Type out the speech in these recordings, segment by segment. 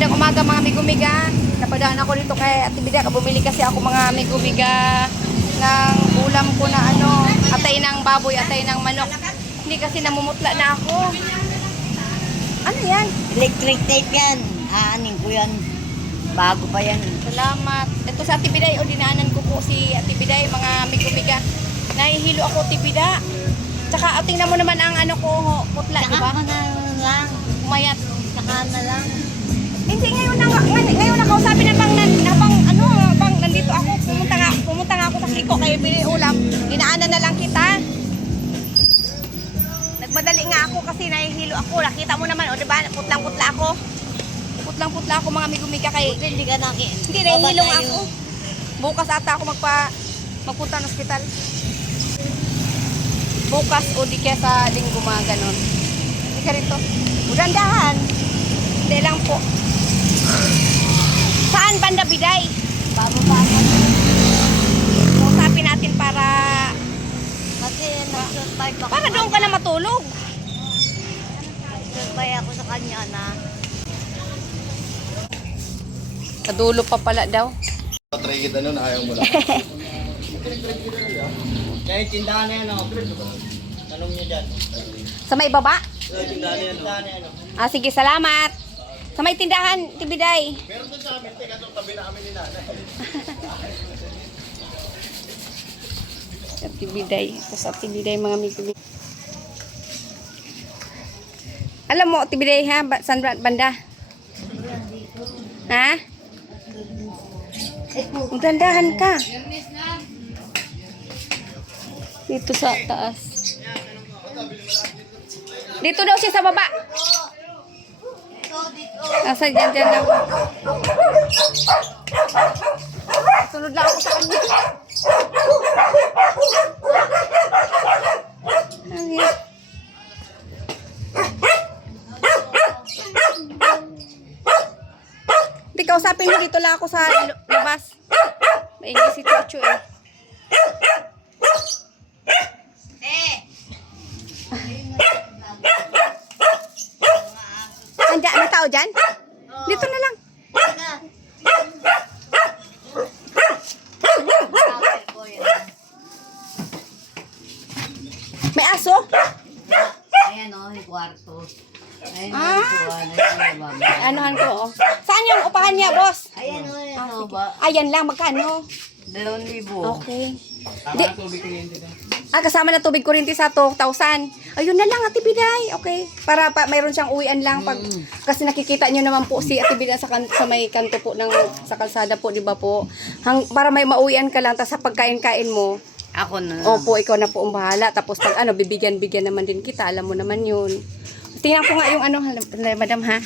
Magandang umaga mga amigo-miga. Napadaan ako dito kay Ate Bida. Bumili kasi ako mga amigo-miga ng ulam ko na atay ng baboy, atay ng manok. Hindi kasi namumutla na ako. Ano yan? Electric tape yan. Aanin ko yan. Bago pa yan. Salamat. Ito sa Ate Biday, o dinaanan ko po si Ate Biday, mga amigo-miga. Nahihilo ako, Ate Bida. Tsaka tingnan mo naman ang putla, di ba? Saka na lang. Umayat. Saka na lang. Hindi, ngayon na kausapin na bang nandito ako, pumunta nga ako sa Kiko kaya bili ulam, dinaanan na lang kita. Nagmadali nga ako kasi nahihilo ako, nakita mo naman, o diba, putlang-putla ako. Putlang-putla ako mga amigo-miga kay, Hindi ka nakin. hindi, nahihilo nga ako. Bukas ata ako magpunta ng ospital. Bukas o di kaya sa linggo mga ganon. Hindi ka rito. Udandahan. Hindi lang po. Saan banda Biday? Bababa. Usapin natin para Kasi nag-survive ako. para doon ka na matulog. Nag-survive ako sa kanya na. Sa dulo pa pala daw. Try kita nun, ayaw mo lang. Kaya yung tindahan na yan, tanong niyo dyan. Sa may baba? Tindahan na yan, Sige, salamat. Sa may tindahan, Tibiday. Meron doon sa amin, teka doon, tabi na amin ni nanay. Sa Tibiday. Ito sa Tibiday, mga amigo. Alam mo, Tibiday ha? Saan banda? Ha? Magdandahan ka. Dito sa taas. Dito daw siya sa baba. Nasa dyan lang. Sunod lang ako sa kanya. Okay. Hindi, kausapin mo dito lang ako sa labas. Maingay si Chuchu eh. Andiyan, may tao dyan? Dito na lang. May aso? Ayan o, yung kwarto. Ayan o, yung Anuhan ko, oh. Saan yung upahan niya, boss? Ayan o, yan o ba? Ayan lang, magkano? 2,000. Okay. Kasama na tubig kuryente sa 2,000. Ayun na lang, Ate Biday. Okay. Para mayroon siyang uwian lang pag kasi nakikita niyo naman po si Ate Biday sa may kanto po sa kalsada po, 'di ba po? Para may mauwian ka lang tapos sa pagkain-kain mo. Ako na. Opo, ikaw na po ang bahala. Tapos pag bibigyan naman din kita. Alam mo naman 'yun. Tingnan ko nga yung madam ha.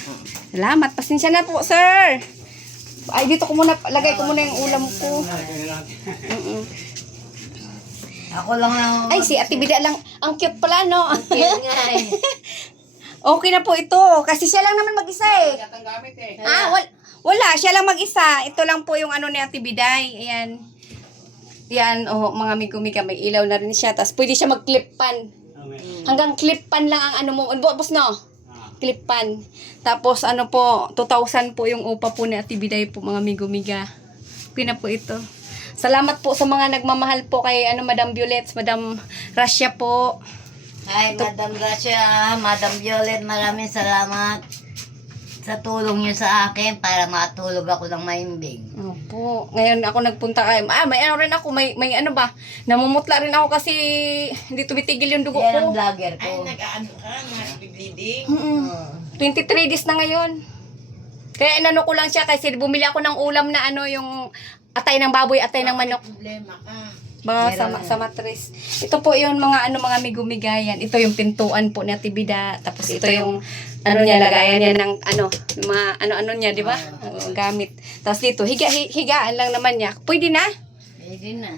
Salamat. Pasensya na po, sir. Ay, dito ko muna, lagay ko muna yung ulam ko. Ako lang ang... Ay, si Ate Bida lang. Ang cute pala, no? Yan nga eh. Okay na po ito. Kasi siya lang naman mag-isa eh. Wala. Siya lang mag-isa. Ito lang po yung ni Ate Biday. Ayan. Yan, mga amigo-miga. May ilaw na rin siya. Tapos pwede siya mag-clip pan. Hanggang clip pan lang ang mo. Boss, no? Clip pan. Tapos po, 2,000 po yung upa po ni Ate Biday po, mga amigo-miga. Okay na po ito. Salamat po sa mga nagmamahal po kay Madam Violet, Madam Rasya po. Ay, Madam Gracia, Madam Violet, maraming salamat sa tulong niyo sa akin para matulog ako ng maimbing. Opo. Ngayon ako nagpunta kay may rin ako, may namumutla rin ako kasi hindi tumitigil yung dugo Yan ang ko. vlogger ko. Ay, nag-ano ka, bleeding. 23 days na ngayon. Kaya inano ko lang siya kasi bumili ako ng ulam na yung atay ng baboy, atay ng manok. Problema ka. Sa matres. Ito po yung mga mga migumigayan. Ito yung pintuan po ni Ate Bida. Tapos ito yung niya, lagayan niya ng yung mga ano niya, di ba? Gamit. Tapos dito, higaan lang naman niya. Pwede na? Pwede na.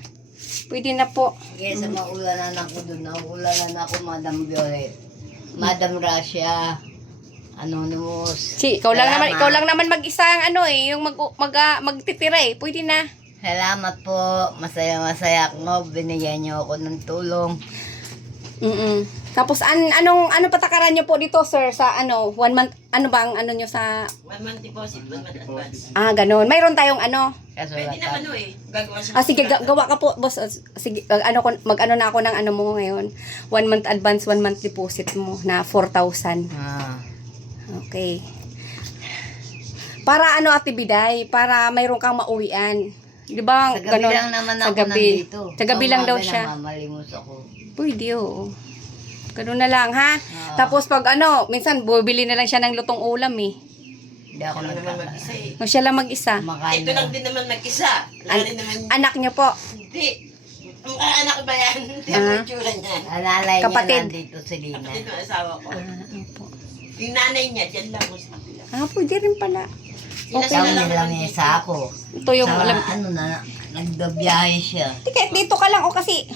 Pwede na po. Kaya sa maulanan ako doon, naulanan ako Madam Violet. Madam Gracia, Anonymous. Ikaw lang naman mag-isa ang yung magtitira eh. Pwede na. Salamat po. Masaya-masaya ako. Binigyan niyo ako ng tulong. Tapos ano patakaran niyo po dito, sir, sa 1 month, ano bang ano niyo sa 1 month deposit, 1 month advance. ganun. Mayroon tayong ano. Pwede naman gagawa siya. Sige, gawa ka po, boss. Sige, mag-ano na ako ng ano mo ngayon. 1 month advance, 1 month deposit mo na 4,000. Okay. Para ano, Ate Biday, para mayroon kang mauwian. Di ba? Sa gabi lang naman sa ako gabi. nandito. Sa gabi lang daw Umaga siya. namamalimos ako. Pwede, oo. Ganun na lang, ha? Oo. Tapos pag minsan, bumili na lang siya ng lutong ulam, eh. Hindi ako Ano naman nagkaka. mag-isa eh. No, siya lang mag-isa. Kumakain Ito lang din naman mag-isa. Wala rin naman. Anak niyo po. Hindi. Ang anak ba yan? Hindi Ah. ang itsura niya. Alalay Kapatid. niya nandito si Lina. Kapatid ng asawa ko. Opo. Yung nanay niya, dyan lang ko sa kapila. Pwede rin pala. Sila Kami lang lang naman isa ako. Ito yung Sa alam. ano na, nagdabiyahe siya. Kahit dito ka lang, kasi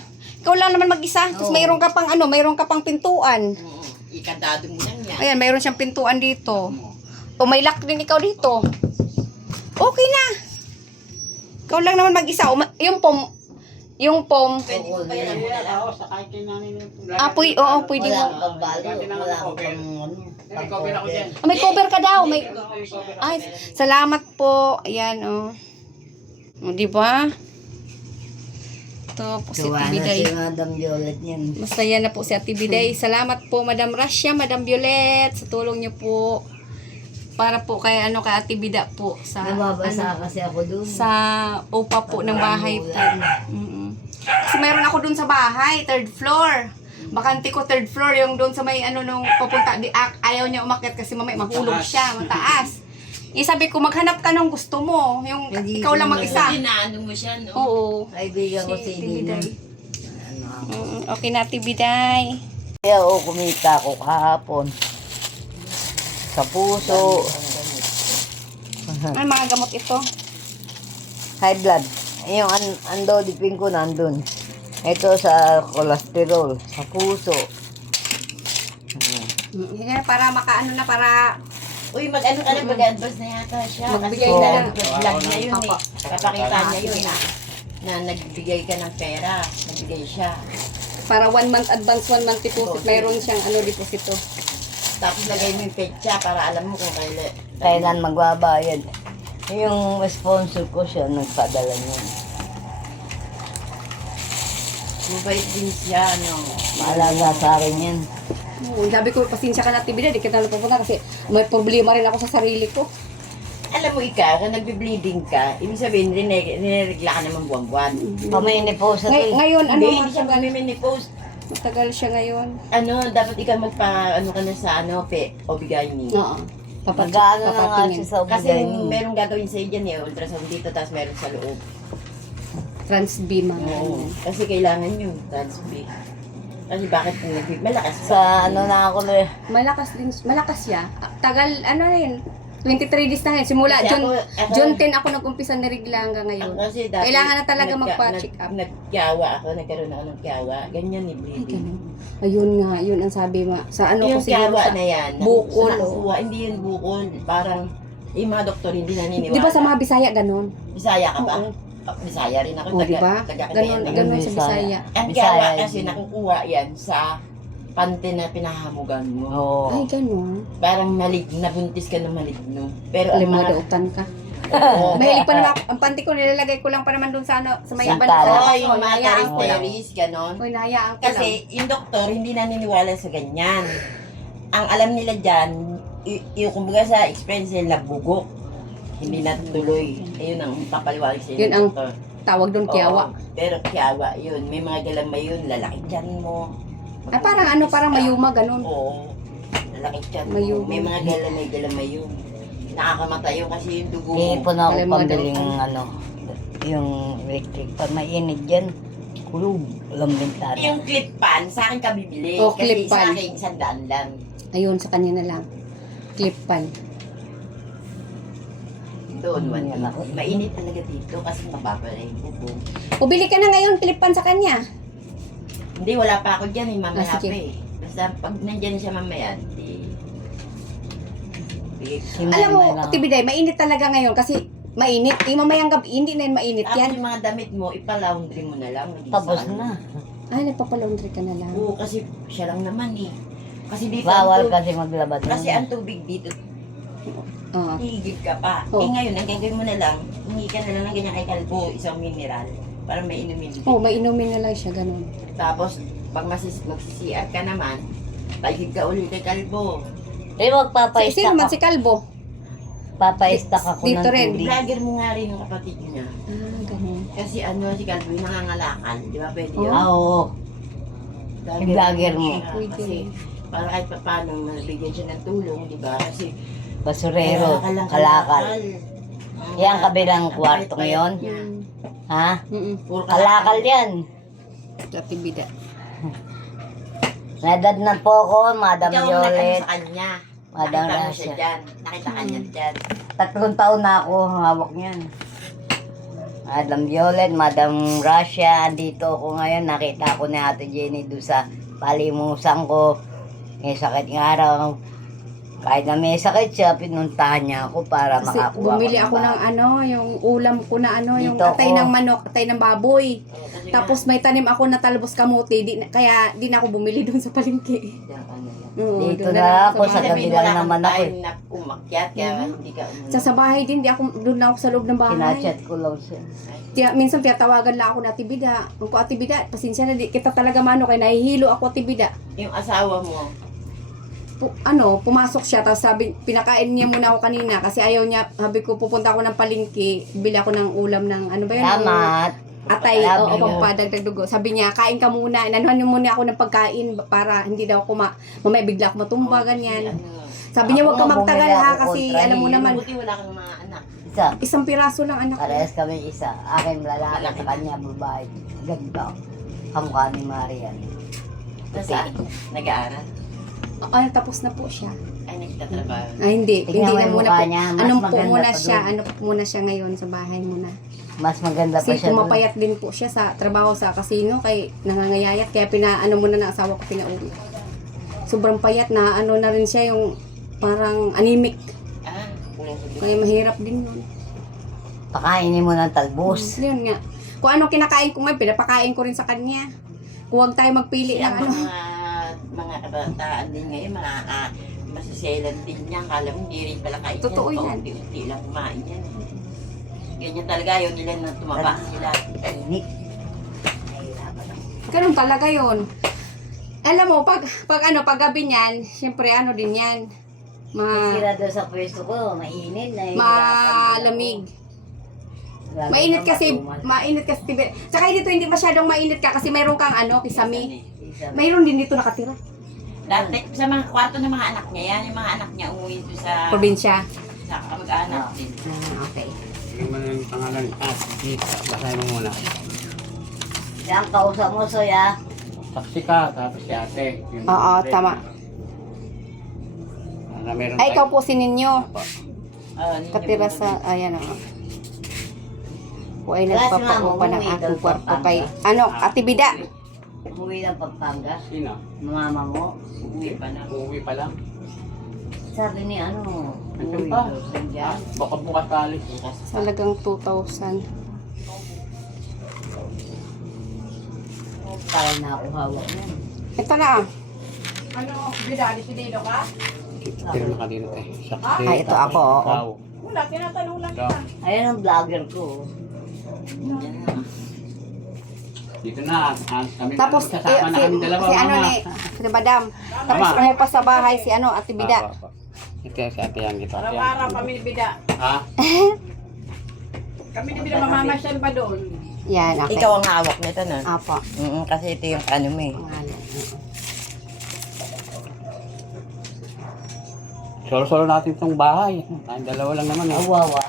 ikaw lang naman mag-isa. Tapos Oo. mayroon ka pang pintuan. Oo. Ikandado mo lang yan. Ayan, mayroon siyang pintuan dito. O may lock din ikaw dito. Okay na. Ikaw lang naman mag-isa. Yung pom. Pwede mo pa yan. Pwede Wala mo. kang balo, wala kang pang-cover. May cover ka daw. Ay, salamat po. Ayan, di ba? Ito po si Tuwa Ate na Biday. si Madam Violet yan. Masaya na po si Ate Biday. Salamat po, Madam Rasya, Madam Violet, sa tulong niyo po. Para po kay kay Ate Bida po sa Nababasa kasi ako dun. sa upa po ng bahay po. Kasi mayroon ako dun sa bahay, 3rd floor. Bakante ko 3rd floor, yung dun sa may nung papunta, ayaw niya umakyat kasi mamaya mahulog siya, mataas. Sabi ko, maghanap ka ng gusto mo, yung Hindi ikaw lang naman. mag-isa. Inaano mo siya, no? Oo. Kaibigan ko si Ate Lina. Biday. Ano ako. Okay na, Ate Biday. Kaya kumita ako kahapon. Sa puso. Ano mga gamot ito? High blood. Yung andodipin ko nandun. Ito sa cholesterol. Sa puso. Yan, para para Uy, mag-ano ka na, mag-advance na yata siya. Magbigay Kasi na dahil lang. vlog niya yun Opo. eh. Papakita niya yun na nagbigay ka ng pera. Nagbigay siya. para 1 month advance, 1 month deposit, mayroon siyang deposito. Tapos lagay mo yung petsa para alam mo kung kailan. Kailan magbabayad. Yung sponsor ko siya, nagpadala niya. Mabait din siya, no? Maalaga sa akin yan. Oo, sabi ko, pasensya ka na tibida, di kita napupunta kasi may problema rin ako sa sarili ko. Alam mo ikaw, kung nagbe-bleeding ka, ibig sabihin, niregla ka naman buwan-buwan. Paminiposa to eh. Ngayon, Hindi siya mamimini-post. matagal siya ngayon. Dapat ikaw ka na sa OB-GYN. Oo. Mag-ano na nga siya sa Kasi Obigay. merong gagawin sa dyan eh, ultrasound dito, tapos meron sa loob. Transb, mga Oo. Kasi kailangan yun, transfer. Kasi bakit kung malakas Sa ano na ako na Malakas siya. Tagal, yun, 23 days na ngayon. Simula, Kasi June 10 ako nag-umpisa na rigla hanggang ngayon. Kasi dati, Kailangan na talaga magpa-check up. Nagkyawa ako, nagkaroon ako ng kyawa. Ganyan ni bleeding. Ayun nga, yun ang sabi mo. Sa ano ko Yung siguro kyawa sa... na yan. bukol, Nakukuha, hindi yun bukol. Parang, yung mga doktor hindi naniniwala. Di ba sa mga Bisaya ganun? Bisaya ka ba? Oo. Bisaya rin ako. O, di ba? Taga-Cagayan. Ganun sa Bisaya. Ang Bisaya kyawa din. kasi nakukuha yan sa pante na pinahamugan mo. Oo. Ay, ganun. Parang nabuntis ka ng maligno. Pero ang Alam mo, mga... dautan ka. Oo. Mahilig pa naman ako. Ang panty ko, nilalagay ko lang pa naman dun sa sa may Sa banda. tala. Oo, yung mga Hinayaan ko lang. teris, ganon. Uy, nahayaan ko lang. Kasi yung doktor hindi naniniwala sa ganyan. Ang alam nila dyan, yung kumbaga sa experience nila, bugok. Hindi natuloy. Ayun ang papaliwanag sa Yun ang doktor. tawag doon, kiyawa. Oo, pero kiyawa yun. May mga galamay yun, lalaki dyan mo. Ay, parang mayuma, ganun. Oo. Lalaki dyan mo. Mayuma. May mga galamay yun. Nakakamatay yun kasi yung dugo mo. Iipon ako Alam mo, pambiling yung electric pan. Mainit yan. Kulog. Walang bintana. Yung clip pan, sa akin ka bibili. Oh, kasi clip pan. sa akin, 100 lang. Ayun, sa kanya na lang. Clip pan. Doon, Yan ako. mainit talaga dito kasi mababa na yung bubong. O, bili ka na ngayon, clip pan sa kanya. Hindi, wala pa ako dyan eh, mamaya sige. pa eh. Basta pag nandyan siya mamaya, hindi. Alam mo, Tibiday, mainit talaga ngayon kasi mainit. Mamayang gabi, hindi na yun mainit Tapos yan. yung mga damit mo, ipalaundry mo na lang. Tapos na. Ay, nagpapalaundry ka na lang. Oo, kasi siya lang naman eh. Kasi dito, Bawal ang kasi maglabad. kasi nun. ang tubig dito, Oo. higit ka pa. Oh. Eh ngayon, ang gagawin mo na lang, hingi ka na lang ng ganyan kay Kalbo, isang mineral, para may inumin. Oh, may inumin na lang siya, ganun. Tapos, pag magsisiar ka naman, taigig ka ulit kay Kalbo. Eh, magpapaista Sino man ka. si Kalbo? Papaistak ako Dito ng rin. tubig. Vlogger mo nga rin yung kapatid niya. Ah, ganun. Kasi ano, si Kalbo yung nangangalakal, di ba pwede yun? Ah, oo. Yung vlogger mo. siya, Pwede Kasi, rin. para kahit pa paano, mabigyan siya ng tulong, di ba? Kasi, Basurero. Kalakal. Yan, kabilang kwartong yon. Mm. Ha? Puro Kalakal yan. Latibida. Nadad na po ako, Madam Ikaw ang nag-ano Violet. sa kanya. Madam Nakita mo Rasha. siya dyan. Nakita ka niya dyan. 3 taon na ako hawak niyan. Madam Violet, Madam Russia, dito ako ngayon. Nakita ko ni Ate Jenny doon sa palimusan ko. May sakit ng araw. Kahit na may sakit siya, pinuntahan niya ako para Kasi makakuha bumili ako ng ano, yung ulam ko na ano, yung Dito atay ako. ng manok, atay ng baboy. Kasi Tapos may tanim ako na talbos kamuti, kaya di na ako bumili doon sa palengke. nga, ano yan. Oo, Dito doon na lang ako sa bahay. gabi lang naman ako. Time na umakyat, kaya hindi ka Sa bahay din, di ako, doon na ako sa loob ng bahay. Kinachat ko lang siya. Minsan tiyatawagan lang ako na Atibida. Ako Atibida, pasensya na di kita talaga mano kay nahihilo ako Atibida. Yung asawa mo, Pumasok siya tapos sabi pinakain niya muna ako kanina kasi ayaw niya, sabi ko pupunta ako ng palengke, bili ako ng ulam ng ano ba yun? Salamat. Atay, Love oo, you. pampadagdag dugo. Sabi niya, kain ka muna. Inanuhan niyo muna ako ng pagkain para hindi daw ako mamaya bigla ako matumba, ganyan. ano, Sabi niya, huwag ka Ako nga magtagal bumili ha ako kasi kontra alam mo hilo. naman, buti wala kang mga anak. Isa. isang piraso lang anak ko. Parehas kami isa. Akin lalaki sa kanya babae. Ganda. Kamukha ni Marian. Kasi, nag-aaral. Ano, tapos na po siya. Ay, nagtatrabaho. Ay, hindi. Tingnan Hindi mo na yung muna mukha po. niya, mas Ano po maganda muna pa siya? doon. Ano po muna siya ngayon sa bahay muna? Mas maganda pa Kasi siya. doon. pumapayat din po siya sa trabaho sa casino kay nangangayayat kaya pinaano muna ng asawa ko pinauwi. Sobrang payat na ano na rin siya yung parang anemic. Ah, kulang sa Kaya mahirap din yun. Pakainin mo ng talbos. Yun nga. Kung ano kinakain ko ngayon, pinapakain ko rin sa kanya. Kung huwag tayo magpili Kasi ng ang ano. mga kabataan din ngayon, masiselan din niya. Kala mo, hindi rin pala kain Totoo yan. Paunti-unti lang kumain yan. Ganyan talaga yun nila na tumaba sila. Init. Ganun talaga yun. Alam mo, pag gabi niyan, syempre ano din yan. Sira doon sa pwesto ko, mainit na. Malamig. Mainit kasi, tibi. Tsaka dito hindi masyadong mainit ka kasi mayroon kang ano, kisame. Mayroon din dito nakatira. Dati, sa mga kwarto ng mga anak niya yan, yung mga anak niya umuwi doon sa Probinsya. kamag-anak din. Okay. Yung yung pangalan, dito, basahin mo muna. Yan, kausap mo, Soya. Saksi ka, tapos si ate. Yung Oo, ate. tama. Na meron Ay, ikaw po si Ninyo. Ninyo Katira po. sa, ayan o. Po ay Kasi nagpapaupa nga, ng umuwi aking daw kwarto Pampanga. kay, ano, Atibida. Umuwi ng Pampanga. Sino? Mama mo. Uwi pa na. Uuwi pa lang. Sabi ni ano, Andun uwi pa. daw siya dyan. Baka bukas kalis. Talagang 2,000. Para na ako hawak niya. Ito na ah. Ano, bidali si Dino ka? Pero makalino tayo. Saksi. Ah, ito ako, oo. Ikaw. Wala, tinatanong lang Ikaw. Ayan ang vlogger ko. Dito na. Kami Tapos, kasama na kami dalawa. si ano mama. ni, si Madam. Tapos Tama. umupa sa bahay si ano, Atibida. Apa, apa. Ito yung si ate yang gitu. Araw-araw kami ni Bida. Ha? Kami ni Bida mamamasyal pa doon. Yan, okay. Ikaw ang hawak nito na. Apo. Kasi ito yung ano mo eh. Pangalan. Solo-solo natin itong bahay. Tayong dalawa lang naman. Eh. Awawa.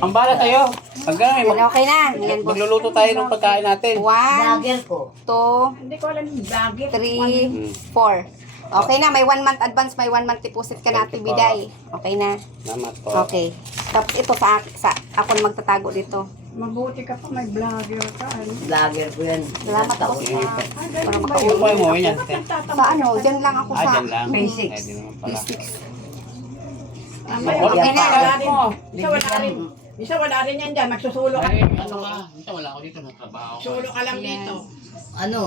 Ang bala tayo. Pag ganun, Yan, okay na. Yan, boss. magluluto tayo ng pagkain natin. 1, Vlogger ko. 2, Hindi ko alam yung vlogger. 3, 4. Okay na, may 1 month advance, may 1 month deposit ka na, Atibiday. Okay na. Salamat po. Okay. Tapos ito sa ako na magtatago dito. Mabuti ka pa, may vlogger ka. Ano? Vlogger ko yan. Salamat po. Sige po. Para Yung makauwi. boy mo, yan. Sa ano, dyan lang ako sa Dyan lang. Basics. Eh, di naman pala. P6. Mamaya, Okay na. wala rin. mo. Siya wala rin. Isa wala rin yan dyan, magsusulo ka. Ay, ano ka? Ito, wala ako dito, nagtrabaho ko. Sulo ka lang dito. Ano?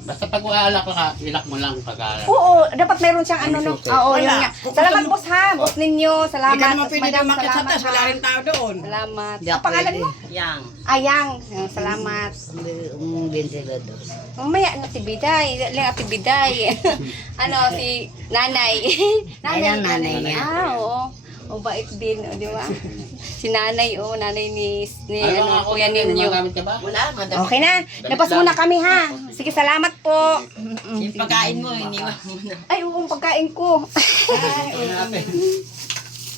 Basta pag uaalak ka, ilak mo lang pag-aalak. Oo, dapat meron siyang ano no. Oo, yun Wala. nga. Salamat boss ha, boss ninyo. Hindi Salamat. ka naman Boss, pwede madam, dumakit sa salamat, taas, wala ha. rin tao doon. Salamat. Di Ang pangalan mo? Yang. Ayang. Salamat. Ventilador. Mamaya na si Biday. Lang ati Biday. Ano, si Nanay. Ayan ang nanay niya. Oo. O bait din, o, di ba? Si Nanay, nanay ni Ano ako, Kuya may ninyo. mga gamit ka ba? Wala, madam. Okay na. Labas muna kami ha. Sige, salamat po. Yung pagkain mo, iniwan mo na. Ay, oo, ang pagkain ko. Ano natin?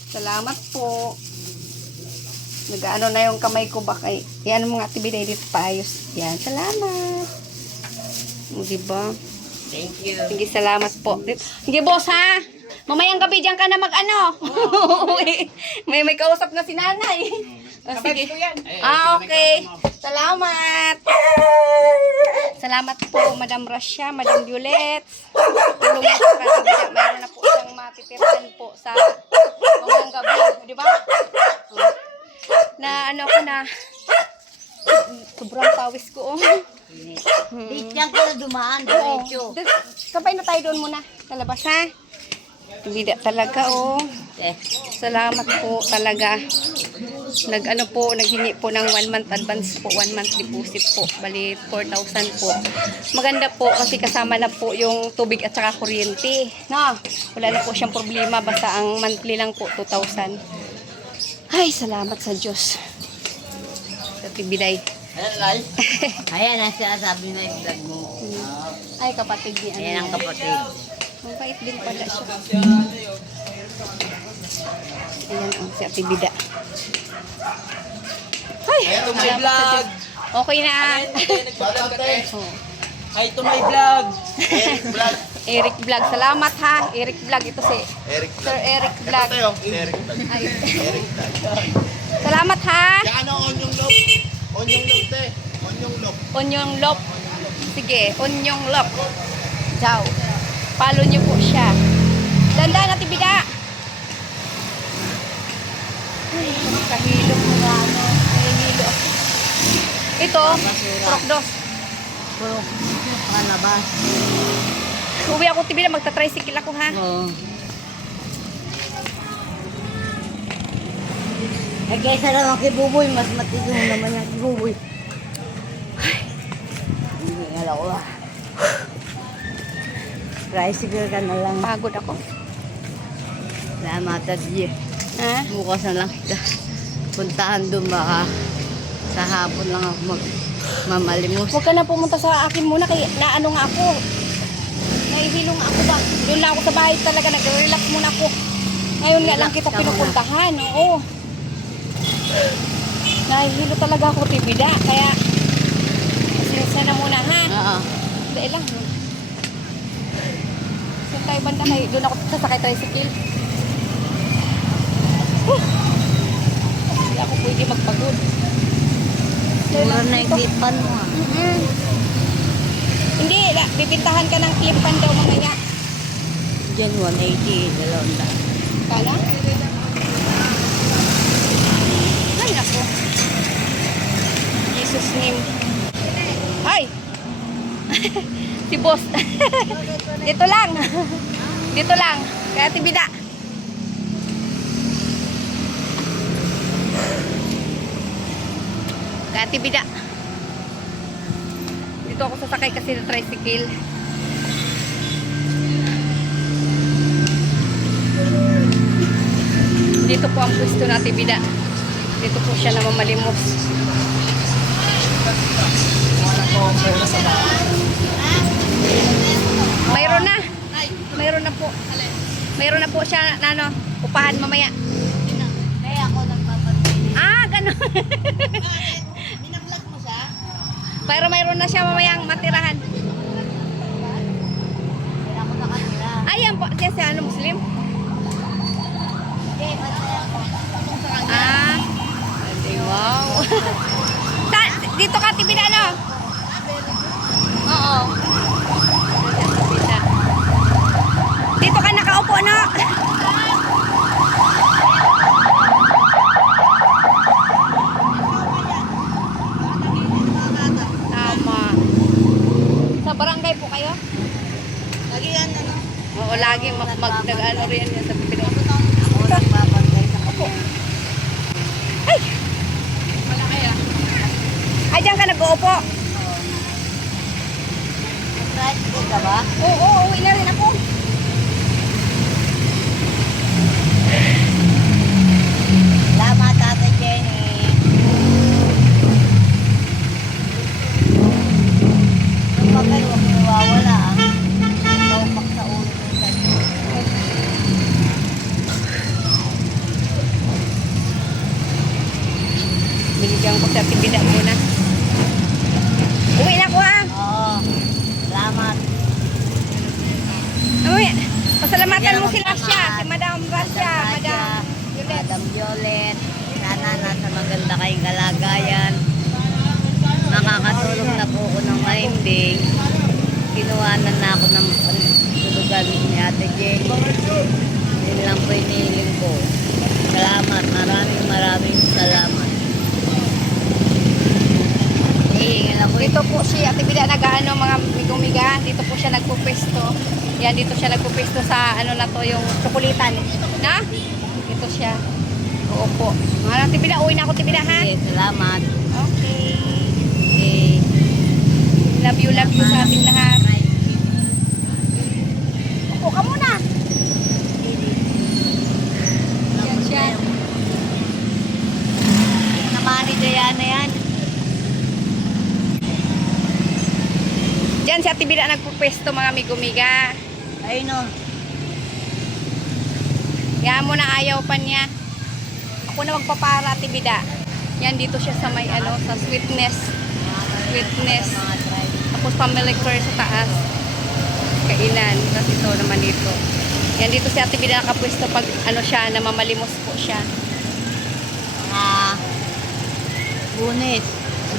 Salamat po. Nag-ano na yung kamay ko ba kay... Yan mga activity dito paayos. Yan, salamat. O, diba? Thank you. Sige, salamat po. Sige, boss ha. Mamayang gabi dyan ka na mag-ano. may kausap na si nanay. Sige. Okay. Salamat. Salamat po, Madam Rasha, Madam Violet. Tulong mo po kasi mayroon na po isang matitirahan po sa mamayang gabi. Di ba? Na ano ko na sobrang pawis ko. Diyan ka na dumaan, diretso. Sabay na tayo doon muna sa labas ha. Hindi talaga Salamat po talaga. Nag-ano po, naghingi po ng 1 month advance po, 1 month deposit po. Bali 4,000 po. Maganda po kasi kasama na po yung tubig at saka kuryente. No, wala na po siyang problema basta ang monthly lang po 2,000. Ay, salamat sa Diyos. Sa Tibiday. Ayan, Lal. Ayan ang sinasabi na yung vlog mo. Ay, kapatid ni Ayan ang kapatid. Mabait din pala siya. Ayan ang si Ate Bida. Ay, my vlog. okay na. Oh. Hi to my vlog. Eric Vlog. Salamat ha. Eric Vlog. Ito si Sir Eric Vlog. Ay. Salamat ha. Ano, onyong lop? Onyong lop, te. Onyong lop. Onyong Lop. Sige, Onyong Lop. Ciao. Follow niyo po siya. Dandan Ate Bida. Ay, kahilo mo nga ano. Kahilo ako. Ito, Trokdos. Puro palabas. Uwi ako Ate Bida, magta-tricycle ako ha. Oo. Eh, kaysa naman kay Buboy, mas matindong naman yan kay Buboy. Hindi nga ako ah. Tricycle ka na lang. Pagod ako. Salamat at G. Ha? Bukas na lang kita. Puntahan doon baka sa hapon lang ako magmamalimos. Huwag ka na pumunta sa akin muna kaya naano nga ako. Nahihilo nga ako ba? Doon lang ako sa bahay talaga. Nag-relax muna ako. Ngayon nga lang Relax kita ka muna. pinupuntahan. Oo. Nahihilo talaga ako Tibida. Kaya pasensya na muna ha. Oo. Dahil lang. Saan tayo banda kayo? Doon ako sasakay tricycle. Hindi ako pwede magpagod. Mura na yung klipan mo ah. Hindi, bibintahan ka ng clip-pan daw mamaya. Diyan 180, dalawang daan. Kala? Ay, nako. Jesus name. Ay! Si boss. Dito lang. Dito lang. Kaya Tibida. Kaya Tibida. Dito ako sasakay kasi ng tricycle. Dito po ang pwesto na Tibida. Dito po siya namamalimos. Mayroon na. Mayroon na po. Mayroon na po siya na ano, upahan mamaya. Kaya ako nagpapatid. Ah, gano'n. Binablog mo siya? Pero mayroon na siya mamayang matirahan. Kaya ako nakatira. Ayan po, siya si ano, Muslim? Okay, matira ako. Ah. Wow. Dito ka, Tibida, no? Oo. Tibida. Dito ka nakaupo, no? nag-ano rin yan sa Pilipinas. Ako nagbabantay sa kanya. Ay! Ay, diyan ka nag-uupo. Tricycle ka ba? Oo, uwi na rin ako. Salamat, Ate Jenny. Ang bagay, huwag niwawala ah. Taupak sa ulo nila. Binigyan ko sa tibida muna. Uwi na ako ha. Oo. Salamat. Uwi. Pasalamatan mo Sige, si Rasha, si Madam Rasha, Madam Violet. Madam Violet. Sana nasa maganda kayong kalagayan. Makakatulong na po ako ng mahimbing. Kinuhanan na ako ng tulugan ni Ate Jenny. Yun lang po inihiling ko. Salamat. Maraming salamat. Hihingin ako ito. Dito po si Ate Bida nag-ano mga migumiga. Dito po siya nagpupesto. Yan, dito siya nagpupesto sa ano na to, yung tsokulitan. Na? Dito siya. Oo po. Mga Ate Bida, uwi na ako Ate Bida ha. Sige, salamat. Okay. Okay. Love you sa ating lahat. Upo ka muna. Yan siya. Naman ni Diana yan. Diyan si Ate Bida nagpupesto mga migumiga. Ayun o. Yan mo na ayaw pa niya. Ako na magpapara Ate Bida. Yan dito siya sa may ano, sa sweetness. Sweetness. Mga tribe. Tapos family care sa taas. Kainan. Tapos ito naman dito. Yan dito si Ate Bida nakapwesto pag ano siya, namamalimos po siya. Mga bunit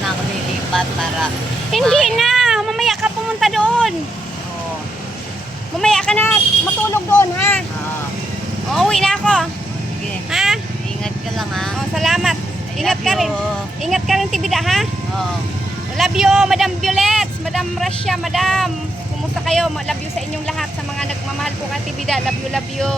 na ako nilipat para Hindi na! Mamaya ka pumunta doon. Oo. Mamaya ka na matulog doon, ha? Oo. Uuwi na ako. Sige. Ha? Ingat ka lang ha. Oh, salamat. Ingat ka rin. Ingat ka rin, Tibida, ha? Oo. Love you, Madam Violet, Madam Rasha, Madam. Kumusta kayo? Love you sa inyong lahat, sa mga nagmamahal po ka, Tibida. Love you, love you.